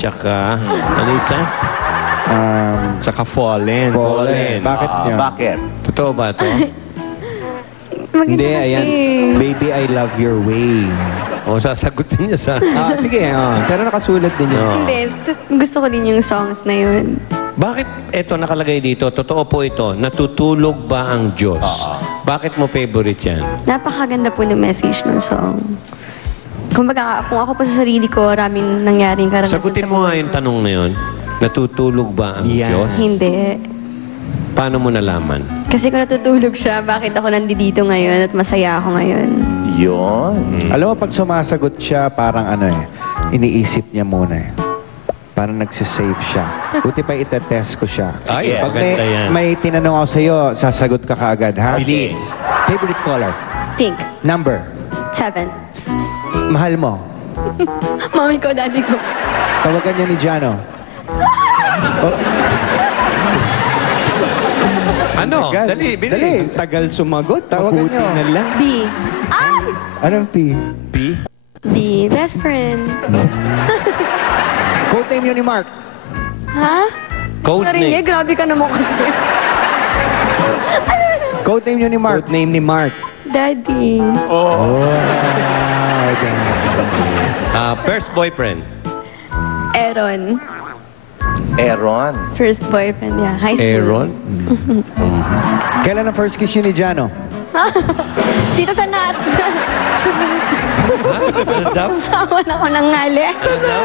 Tsaka, ano isa? Tsaka Fallen. Bakit niya? Bakit? Totoo ba ito? Hindi, Maganda kasi. ayan. Baby, I love your way. O, sasagutin niya sa... Sige, pero nakasulat din yun. Hindi, gusto ko din yung songs na yun. Bakit ito nakalagay dito? Totoo po ito. Natutulog ba ang Diyos? Bakit mo favorite yan? Napakaganda po ng message ng song. Kumbaga, kung ako po sa sarili ko, maraming nangyaring karanasan. Sagutin mo nga yung tanong na yun. Natutulog ba ang Yan. Diyos? Hindi. Paano mo nalaman? Kasi kung natutulog siya, bakit ako nandito ngayon at masaya ako ngayon? Yun. Alam mo, pag sumasagot siya, parang iniisip niya muna eh. Parang nagsisave siya. Buti pa itetest ko siya. Ay, Pag maganda yan. may tinanong ako sa'yo, sasagot ka kaagad, ha? Bilis. Favorite color? Pink. Number? 7. Mahal mo? Mami ko, daddy ko. Tawagan niya ni Jano. Ano? Tagal. Dali, bilis. Dali. Tagal sumagot. Tawagan Mabuti niyo. na lang. B. Ay! Anong P? P? B. Best friend. Code name yun ni Mark. Ha? Code Narinig? name. Grabe ka naman kasi. Code name yun ni Mark. Code name ni Mark. Daddy. First boyfriend. Aaron. Aaron. First boyfriend, yeah. High school. Aaron. Kailan ang first kiss yun ni Jano? Dito sa nuts. Ano daw? Tawan ako ng ngali. Ano daw?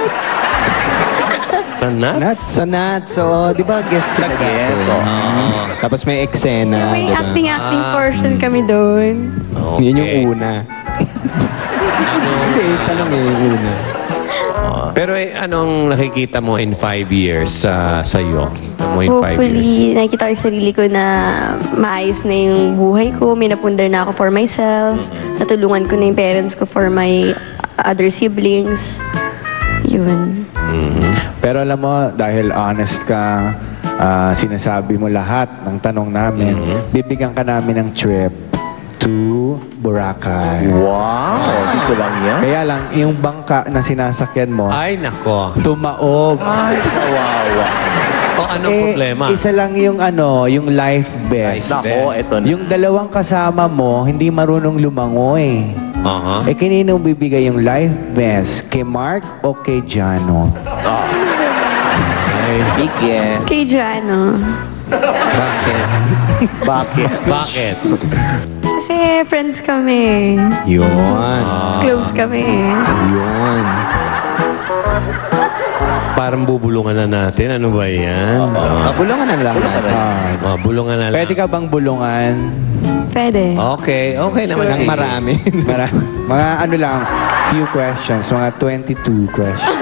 Sa nuts? Sa Nats. So, di ba guest sila Nag-guest, dati? Oo. Tapos may eksena. May diba? acting portion kami doon. Okay. Yun yung una. Hindi, tanong yung una. Pero anong nakikita mo in 5 years sa iyo? Mo in 5 years? Hopefully, nakikita ko yung sarili ko na maayos na yung buhay ko. May napundar na ako for myself. Natulungan ko na yung parents ko for my other siblings. Yun. Pero alam mo, dahil honest ka, sinasabi mo lahat ng tanong namin, bibigyan ka namin ng trip to Boracay. Wow. Dito lang yan. Kaya lang, yung bangka na sinasakyan mo, Ay, nako. tumaob. Ay, kawawa. O, anong problema? Isa lang yung yung life vest. Nako, eto na. Yung dalawang kasama mo, hindi marunong lumangoy. Aha. Kanino bibigay yung life vest? Kay Mark o kay Jano? Sige. Kay Joanna. Bakit? Bakit? Bakit? Kasi friends kami. Yun. Close kami. Yun. Parang bubulungan na natin. Ano ba yan? Bulungan na lang natin. Bulungan na lang. Pwede ka bang bulungan? Pwede. Okay. Okay naman. Ng Sige. marami. Mga few questions. Mga 22 questions.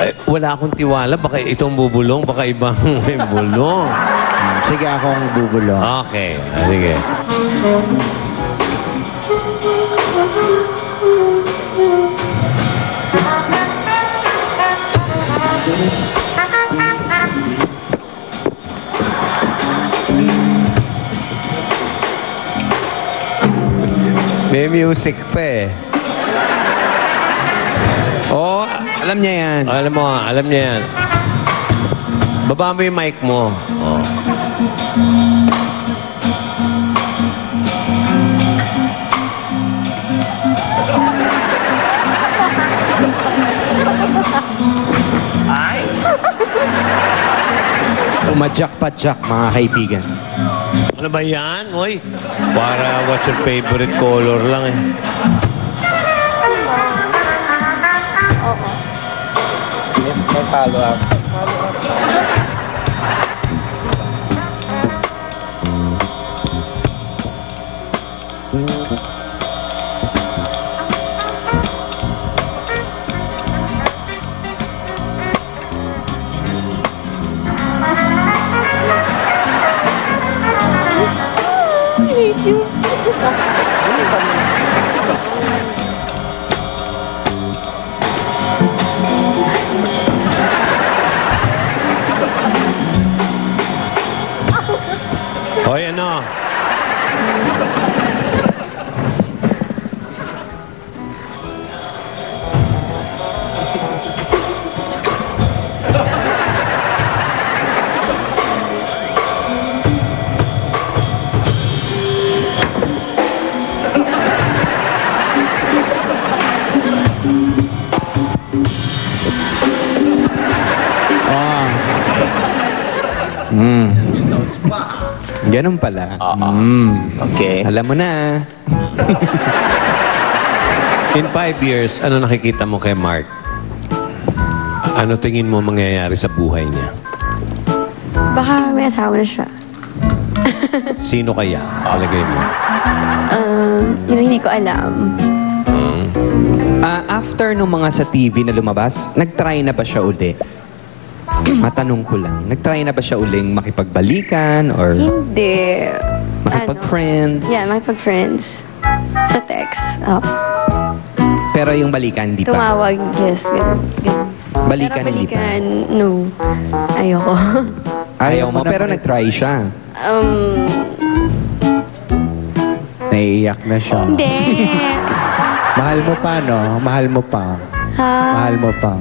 Ay, wala akong tiwala. Baka itong bubulong, baka ibang may bulong. Sige, akong bubulong. Okay. Sige. May music pa eh. Oh, alam niya yan. Alam niya yan. Baba mo yung mic mo. Oh. Umadyak-padyak, mga kaibigan. Ano ba yan? Oy, para what's your favorite color lang eh. May follow-up. Ganun pala. Okay. Alam mo na. In 5 years, ano nakikita mo kay Mark? Ano tingin mo mangyayari sa buhay niya? Baka may asawa na siya. Sino kaya? Palagay mo. Yun ang hindi ko alam. After nung mga sa TV na lumabas, nag-try na ba siya uli? Matanong ko lang. Nag-try na ba siya uling makipagbalikan or Hindi. makipag-friends? Yeah, makipag-friends. Sa text. Oh. Pero yung balikan, hindi pa. Tumawag, yes. Ganun. Balikan, Pero hindi pa. balikan, no. Ayoko. Ayaw mo, na pero makip- nag-try siya. Naiiyak na siya. Hindi. Mahal mo pa, no? Mahal mo pa. Ha? Mahal mo pa.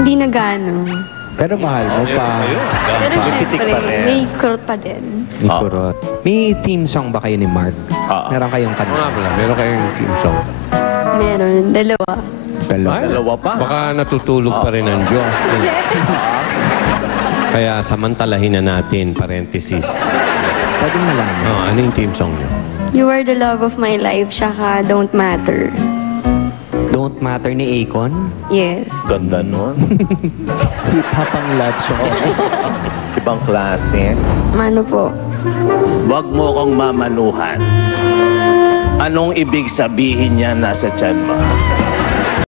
Hindi na gano'n. Pero mahal mo pa. Pero Pipitik syempre, pa rin. may kurot pa din. Ni Kurot. May team song ba kayo ni Mark? Meron kayong Mga kanta? pala, meron kayong team song. Meron, dalawa. Dalawa pa. Baka natutulog pa rin ang Diyos. Kaya samantalahin na natin, parenthesis. Pwedeng malaman. Ano yung team song niyo? You are the love of my life, tsaka don't matter. Don't Matter ni Akon? Yes. Ganda nun. Hip-hop ang love song. Ibang klase. Ano po? Huwag mo kong mamanuhan. Anong ibig sabihin niya nasa tiyan mo?